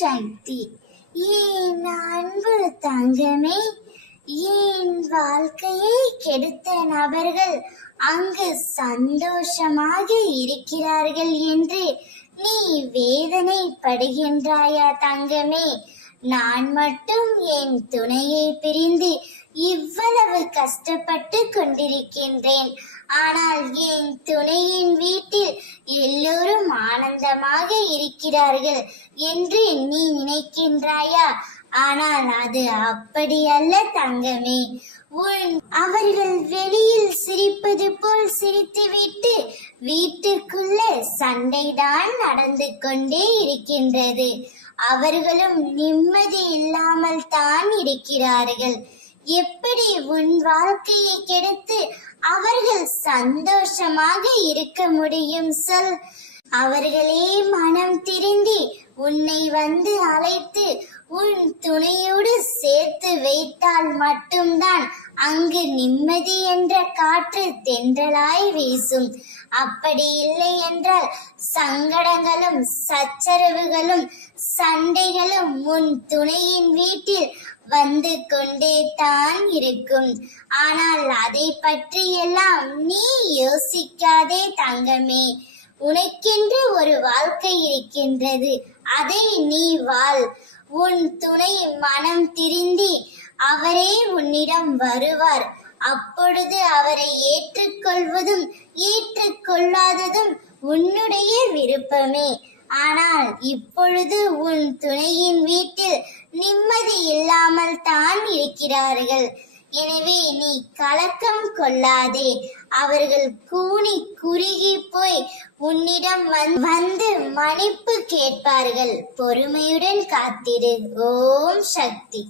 சக்தி. என் அன்பு தங்கமே, என் வாழ்க்கையை கெடுத்த நபர்கள் அங்கு சந்தோஷமாக இருக்கிறார்கள் என்று நீ வேதனைப்படுகின்றாயா தங்கமே? நான் மட்டும் என் துணையை பிரிந்து இவ்வளவு கஷ்டப்பட்டு கொண்டிருக்கின்றேன். ஆனால் என் துணையின் வீட்டில் எல்லோரும் ஆனந்தமாக இருக்கிறார்கள் என்று நீ நினைக்கின்றாயா? ஆனால் அது அப்படி அல்ல தங்கமே. அவர்கள் வெளியில் சிரிப்பது போல் சிரித்துவிட்டு வீட்டுக்குள்ள சண்டைதான் நடந்து கொண்டே இருக்கின்றது. அவர்களும் நிம்மதி இல்லாமல் தான் இருக்கிறார்கள். எப்படி உன் வாழ்க்கையை கெடுத்து அவர்கள் சந்தோஷமாக இருக்க முடியும் சொல்? அவர்களே மனம் திருந்தி உன்னை வந்து அழைத்து உன் துணையோடு சேர்த்து வைத்தால் மட்டும்தான் அங்கு நிம்மதி என்ற காற்று தென்றலாய் வீசும். அப்படி இல்லை என்றால் சங்கடங்களும் சச்சரவுகளும் சண்டைகளும் உன் துணையின் வீட்டில் வந்து கொண்டே தான் இருக்கும். ஆனால் அதை பற்றி எல்லாம் நீ யோசிக்காதே தங்கமே. உனக்கென்று ஒரு வாழ்க்கை இருக்கின்றது, அதை நீ வாழ். உன் துணை மனம் திருந்தி அவரே உன்னிடம் வருவார். அப்பொழுது அவரை ஏற்றுக்கொள்வதும் ஏற்றுக்கொள்ளாததும் உன்னுடைய விருப்பமே. ஆனால் இப்பொழுது உன் துணையின் வீட்டில் நிம்மதி இல்லாமல் தான் இருக்கிறார்கள். எனவே நீ கலக்கம் கொள்ளாதே. அவர்கள் கூனி குறுகி போய் உன்னிடம் வந்து மன்னிப்பு கேட்பார்கள். பொறுமையுடன் காத்திரு. ஓம் சக்தி.